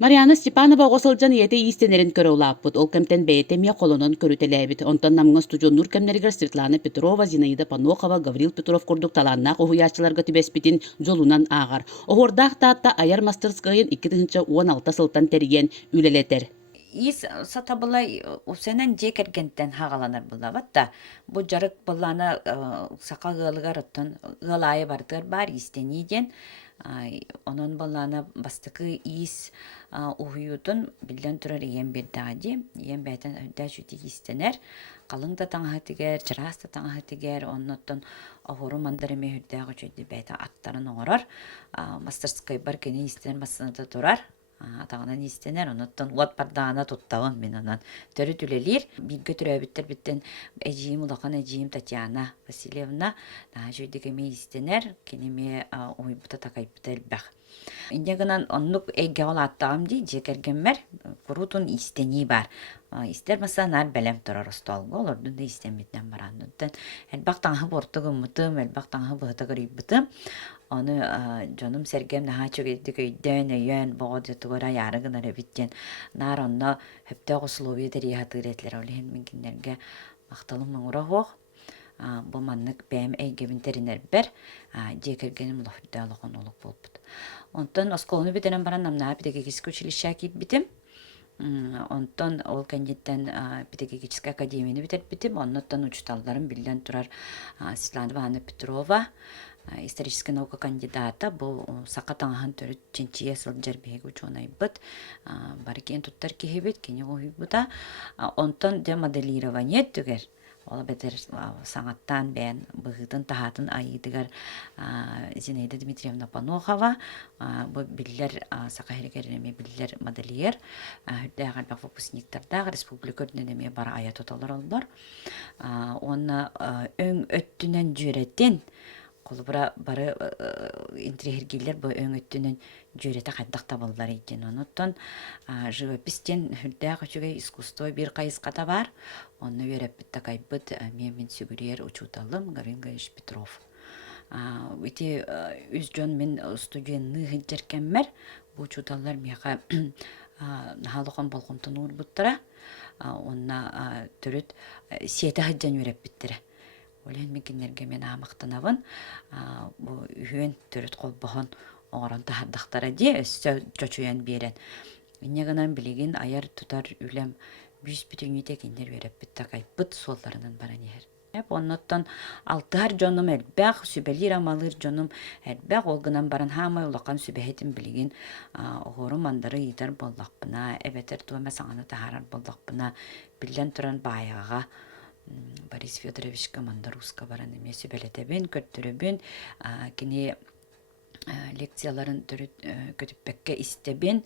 Mariana Степанова оҕосылдьан ийэтэ иистенерин көрөулааппыт. Ол кемтен бэйэтэмиэ холонон көрүтэлээбит. Онтон намыңа студионнур кемнеригер Светлана Петрова, Зинаида Панохова, Гаврил Петров курдук талааннаах уһуяаччыларга түбэспитин жолунан аагар. Оҕордаах таатта аяр мастерскайын 2016 сылтан териген үлелетер. Ис сатабылай усенен жекергенттен хагаланар булабат да бу жарык буллана сака гылыгар оттон гылайы бартыр бар истениден онон буллана бастыкы ис уютун билден турар иен бердади иен бетен да шүти истенер калың да таңхатыгер чырас да таңхатыгер онноттон ахору мандарыме хүрдәгы чөйді бәйті аттарын оңырар мастерскай бар кені истенер масынаты турар атағынан истенер, оныттан уат бардағына туттауын мен онан төрі түлелер. Билгі түрәбіттер біттен әжейім ұлақан әжейім Татьяна Васильевна жүйдігіме истенер, кенеме ойбыта тақайбыта әлбәқ. Индегінен оннук әйге ол аттағым дей, жекергенмер, құрутын истени бар. Истер масанар бәлем тұрар ұсталғы, олардың да истенбетнен барандыдан. Әлбәқ таңғы бортығым мұтым, әлбәқ таңғы бұғытығыр үйбітім. Onu canım sergem daha çok ettik öydön öyen boğaz yatıgora yarıgınar ebitten. Nar onna hepte qosulovi deri hatır etler olen minkinlerge maqtalım mangura hoq. Bu manlık bäm eygebin teriner ber. Jekergenim lafdalıqon olup bolput. Ondan oskolunu bitenen baran namna pedagogik училище кит битим. Ondan ol kenditten pedagogik akademiyini biterbitim. Ondan uçtallarım bilden turar Светлана Петрова. Историческая наука кандидата бұл сақатаңхан түрі ченчие сылджар бейгі ученый бұд. Барыкен туттар кехебет, кене ойы бұда. Онтон де моделирование түгер. Ола бәдір саңаттан бән бұғытын тахатын айыдығар Зинаида Дмитриевна Панохова. Бұл білдер сақа херекерінеме білдер модельер. Хүрдәғар бақ выпускниктардағы республика өрдінеме бар ая тоталар олар. Оны өң өттінен жүреттен Қолыбыра бары интригергейлер бұл өңіттінің жүйреті қайдақта болдар екен. Оныттан живопистен хүрдәғі жүге искусство бір қайысқата бар. Оны веріп бітті қайбыт мен сүгірер учуталым Гаврил Гаевич Петров. Өте үз жон мен студиянны ғынчеркенмер. Бұл учуталар меға халықын болғымтын ұр бұттыра. Онына түріт сеті ғыджан веріп біттірі. Олен мекенерге мен амақтанавын, бұл үйен түріт қолбағын оңырын тахардақтара де, өсті чөчуян берен. Инегінен білеген аяр тұтар үлем 100 бүтінүйте кендер веріп бітті қайпыт солларынан баран егер. Оннаттан алтығар жоным әлбәқ, сүбәлер амалыр жоным әлбәқ, олғынан баран хамай ұлақан сүбәхетін білеген оғыры мандары етер боллақпына, әбетер туама саңаны тахарар боллақпына, білден тұран баяға, Борис Федорович Командаруска баран емесі бәлетебен, көрттірібен, кене лекцияларын көтіппәкке істебен,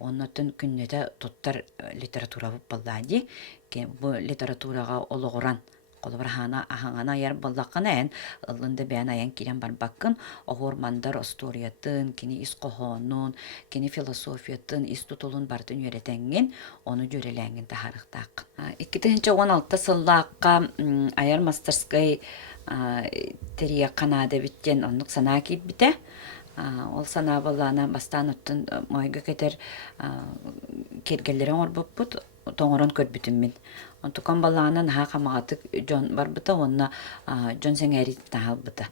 оннатын күннеде тұттар литература бұп балдади. Бұл литератураға олығыран, қолыбырхана ахаңана яр баллаққана ән, ұлынды бән аян керен бар баққын, оғырмандар историятын, кені исқоғонын, кені философиятын, истутулын бартын өретенген, оны жөреләңген тахарықтақ. 2016 сыллаққа аяр мастерскай терия қанады біттен онлық сана кейт біте. Ол сана балана бастан ұттын мойғы кетер кергелерін орбып бұд, тоңырын көрбітім мен. Онтукан баланан хақа мағатык жон бар бұта, онна жон сәңәрі тағал бұта.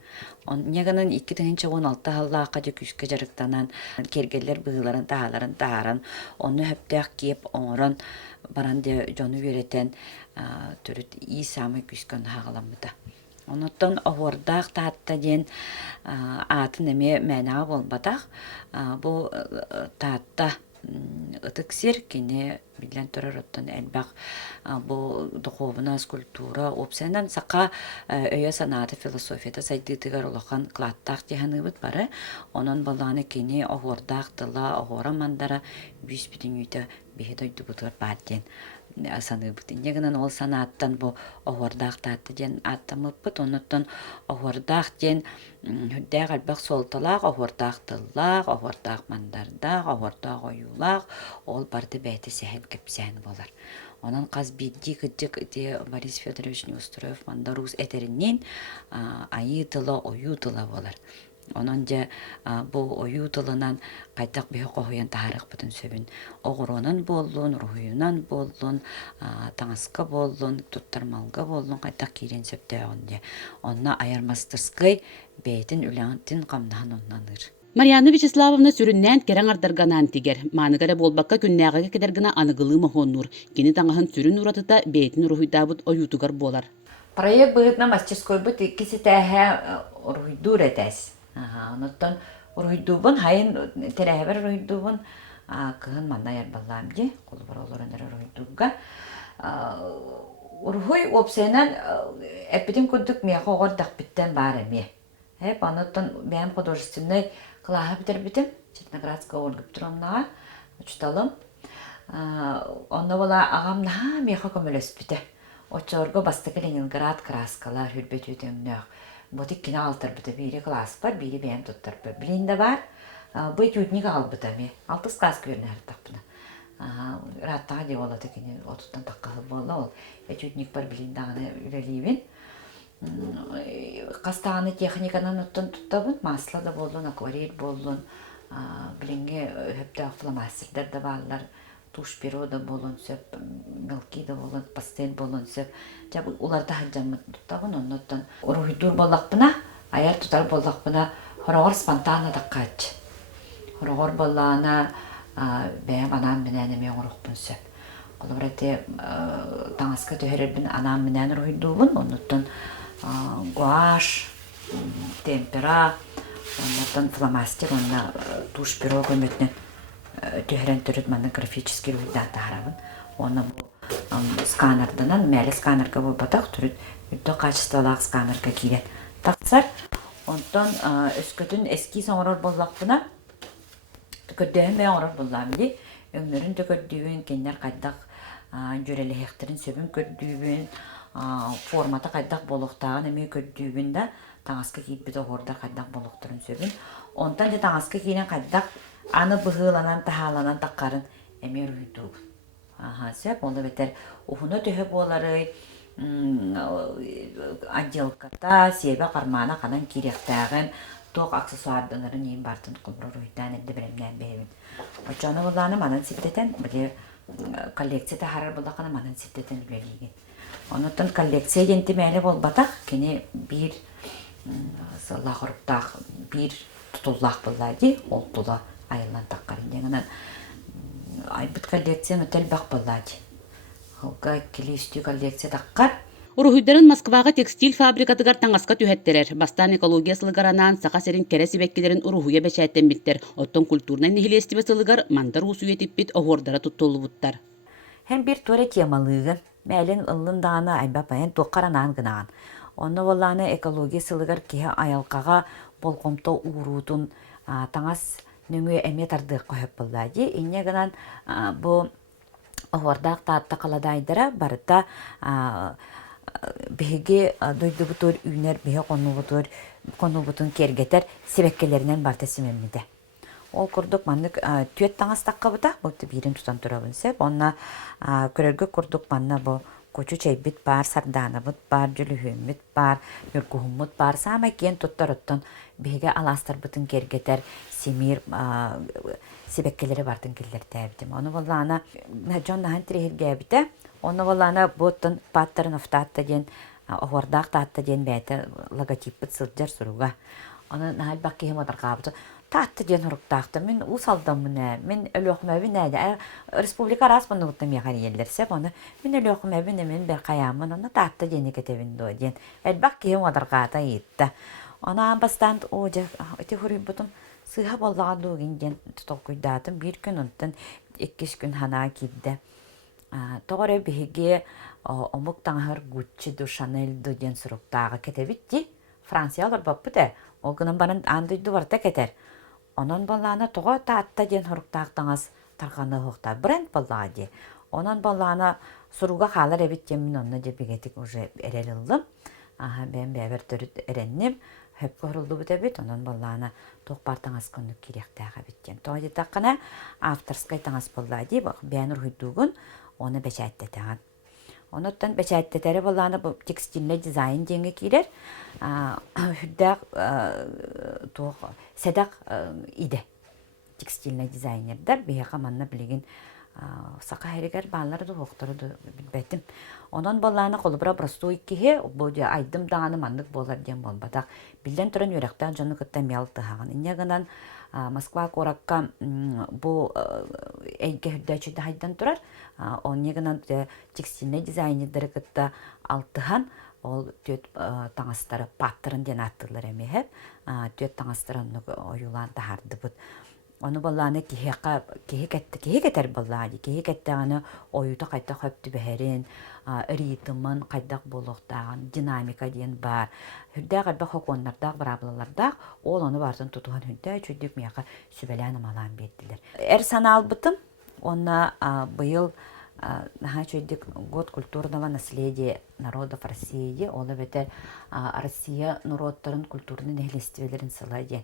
Негінің 2016 халлақа жа күшкі жарықтанан кергелер бұғыларын тағаларын, оны хөптәқ кеп оңырын баран де жону веретен түріт ий самы күшкін хағалан бұта. Онуттан оғырдақ таатта ден атын әме мәнағы болбатақ. Бұл таатта ытыксер кене билен турар оттан әлбәқ бұл духовна скульптура опсенан сақа өйе санаты философията сайдытыгар олақан клаттақ деханы бұд бары. Онын баланы кене оғырдақ тыла оғыра мандара 100 бүтін үйті бейді өйді бұтығыр бар ден саны бұд. Негінен ол санаттан бұл оғырдақ татты ден аттамы бұд. Оныттан оғырдақ ден хүддәқ әлбәқ солтылақ, оғырдақ тыллақ, оғырдақ мандардақ, оғырдақ ойулақ, ол барды бәйті сәхіл кепсән болар. Онан қаз бидді күддік Борис Федорович Неустроев мандарус әтерінен айы тылы, ойу тылы болар. Ононже бу ою тылынан кайтак бе коюян тарых бүтүн сөбүн. Огоронун боллун, рухуюнан боллун, таңаска боллун, туттармалга боллун кайтак кирен сөптө онде. Онна аярмастырскай бейтин үләңтин камнахан оннаныр. Марьяна Вячеславовна сүрүннән керең ардарганан тигер. Маныгара болбакка күннәгәгә кедергена аныгылы мохоннур. Кини таңаһын сүрүн уратыта бейтин рухуйдабыт оютугар болар. Проект быһытна мастерской быт киситәһә руйдур этәс. Оныттан руйдубын хайын терәһәбер руйдубын кыһын манна ярбаллам ди. Кул бар олорын руйдуга. Урхуй опсенан эпидем кудук меха гордак биттен бар эме. Хеп оныттан бәм художественный класс битер битем. Четноградская Ольга Петровна учталым. Онна бола агамна меха көмөлөс бите. Очорго бастык Ленинград краскалар хүрбет өтөмнөк. Ботик кине алтыр бите бири класс бар, бири бәм туттар. Билинде бар. Бу тютник албытами. Алтыс класс көрнөр тапны. Раттага де болот экени отуттан таккалы болду ол. Тютник бар билинде аны үлелибин. Кастаганы техниканан оттон туттабын, масло да болдун, акварель болдун. Билинге хөптө фломастердер да барлар. Туш перо да болон сөп, мелки да болон, пастель болон сөп. Жабы уларда хаджамын туттабын, онноттан уруйдур боллақпына, аяр тутар боллақпына хорогор спонтанно таккач. Хорогор боллаана бәм анам менен эме оңорукпун сөп. Колобрате таңаска төһөрөрбүн анам менен уруйдубун, онноттан гуаш, темпера, онноттан фломастер, онна туш перо көмөтнен төһөрөн төрөт маны графический руйдан таарабын. Оны бу сканердынан мәлі сканерга болбатак түрүт үттө качестволаак сканерга кирет. Таксар онтон өскөтүн эскиз оңорор боллакпына төкөддөһүн оңорор болламди. Өңнөрүн төкөддүүбүн кеннер кайдак жөрелехтерин сөбүн көддүүбүн формата кайдак болохтаган эме көддүүбүн да таңаска кийиппит огордар кайдак болохторун сөбүн. Онтан же таңаска кийинен кайдак аны быһыыланан тахааланан таккарын эме руйдуу. Сөп, оны бетер ухуна төһө болары отделката, себе кармана канан киректагын ток аксессуарданарын ең бартын кубру руйдан эдде беремнен бейбин. Очоны боланы манан сиптетен, биле коллекция тахарар болакана манан сиптетен үлелиген. Онуттан коллекция денти мәлі болбатак, кені бир сыллах бир тутуллах боллади, ол тула айылан таккарын деңінен айбыт коллекция өтел бақ боллади. Халка келестүү коллекция таккар. Уруһуйдарын Москвага текстиль фабрикатыгар таңаска түһәттерер. Бастан экология сылыгаранан сака серин кере сибеккелерин уруһуя бәчәттен биттер. Оттон культурнай нихилестибе сылыгар мандар усуя типпит огордара туттулубуттар. Hem bir töre temalığın, мәлін ылын дағаны айбапайын тоққаранан гынаған. Оны боланы экология сылыгар кеhe айалқаға болқомто уруутун таңас нөңі әме тардық қойып боллади. Инне гынан бұл оғырдақ таатта қаладайдыра барыта беге дойду бутур үйнер беге қону бутун кергетер себеккелерінен барта семеммиде. Ол курдук маннык түйет таңас таққа бұта, бұл бирин тутан турабын сеп. Онна көрерге курдук манна бұл көчү чайбит бар, сарданабыт бар, жүлүхүммит бар, мүркухуммут бар. Сама кен туттар оттон беге аластар бутын кергетер семир себеккелери бартын келдер тәбдім. Оны боллана Джон Нахан Трихирге бите. Оны боллана бұттын паттарын офтатта ден, оғырдақ татта ден бәйті логотиппіт сылджар сұруға. Оны Нахал бақки хем одар қабыты. Татты ден ұрықтақты. Мен усалдамын, мен өліқмәбін әді. Республика распынды бұттым яғар елдерсеп, оны мен өліқмәбін мен бір қаямын, оны татты дені кетебін до ден. Бақки хем одар қата етті. Оны амбастан оға өте хүрі бұтым сыға боллаға дуғын ден тұтол күйдатым. Bir күн ұнттын 2 күн хана кидді. Тоғыры бігеге омық таңғыр Гуччи ду Шанель ду ден сұрықтағы кетебітті. Франция алыр баппы да, ол күнін барын андыйды барта кетер. Онан балланы тоға таатта ден ұрықтақтаңыз тарғаны хоқта бренд баллаға де. Онан балланы сұруға қалар әбіттен мен онына де бігетік уже әрелілдім. Бән бәбір түріт әреннем, хөп көрілді бұд әбіт. Онан балланы тоқ бартаңыз күнік керектіға біттен. Тоға де таққына авторскай таңыз баллаға де, бән ұрғыдуғын оны бәчәтті тәған. Онуттан бәчәттетері болланы бұл текстильный дизайн деңі кейлер. Хүддәк туық сәдәк иде. Текстильный дизайнердар бейіға манна білеген сақа әрігер бағалары да оқтары да білбәтім. Онан болланы қолыбыра простой кеге, бұл айдым дағаны маннық болар дем болбадақ. Білден тұрын өректен жоны күтті мел тұхаған. Инегінен Москва қораққа бұл әйге хүддәчі хайдан тұрар. Онегінен текстильный дизайнердері күтті алтыған. Ол төт таңастары паттырын ден аттылар әмейіп. Төт таңастарын ойылан тахарды бұд. Onu bollağına kehe keter bollağı, kehe ketteğini oyuta kayta köptü beherin, ritmin kaydak boluqtağın, dinamika diyen bar. Hürdəğ qalba xokonlardağ, barablalardağ, ol onu varsan tutuğun hürdəğ çöydük meyaka sübələni malan betdiler. Sanal bıtım, ona bıyıl çöydük год культурного наследия народов России, ола бетер Россия народтарын культурный нехлестивелерин сыладен.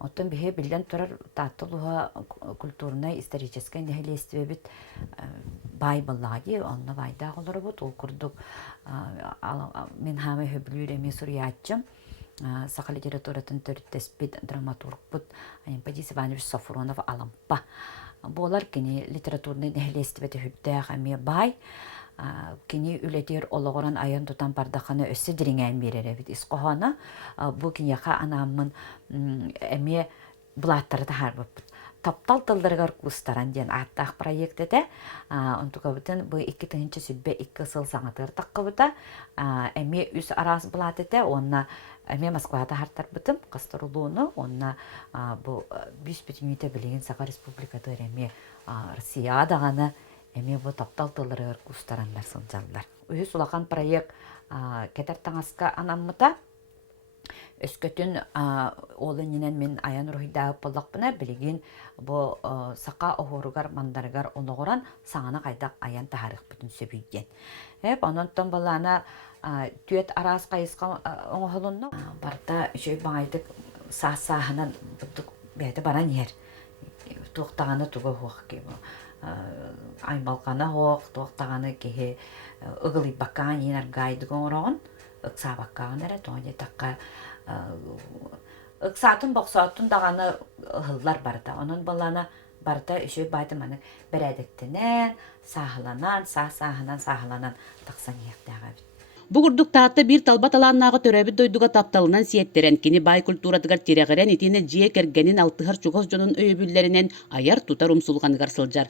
Оттан бихе билден турар татылуha культурный исторический нехлестиве бит бай баллаги, онна байда олар бут, ол курдук мен хаме хөблюре месурьячым, сақа литературатын төрттеспит драматург бут, Падис Иванович Сафронов алампа. Болар кини литературный нехлестиве хүддәг әме бай, кини үлетер олығыран аян тұтан бардақаны өссі диріңән берері бит исқоғаны. Бұл кинеға анамын әме бұлаттары да харбып. Таптал тылдырғар кустаран ден аттақ проекті де. Онтуға бұтын бұл 2-тіңінші сүббе 2 сыл саңатыр таққы бұта. Әме үс арас бұлаты де, онна әме Москвада хартар бұтым, қастырылуыны, онна бұл бүс бүтімейті білеген Сақа Республикады әме Россиядағаны әме бұл таптал тылдырғар кустаранлар сылжалылар. Үйі сулақан проект кетер таңасқа анаммыта. Өскөтін олы ненен мен аян рухидағы болақпына білеген бұл сақа оғырығар, мандарығар оңығыран саңана қайдақ аян тахарық бүтін сөбейден. Онынтан болағына түйет арас қайысқа оңығылынны. Барда үшөй баңайдық сағынан бұттық бәді баран ер. Туқтағаны туғы хоқ кебі. Аймалқаны хоқ, туқтағаны кеге ұғылы баққан енер ғайды ғоңырағын. Ұқса баққағын әрі, тоңын етаққа ыксатын боксатын даганы хыллар барда. Онун баланы барда үшө байтыманы бередектенен, сахыланан, сахыланан тақсан ектеға бит. Бугурдук таатта бир талбат алааннағы төрөбүт дойдуга тапталынан сиеттерен кини бай культуратыгар тирегерен итине жие кергенин алтыгар чугоз жонун өйөбүллеринен аяр тутар умсулганыгар сылжар.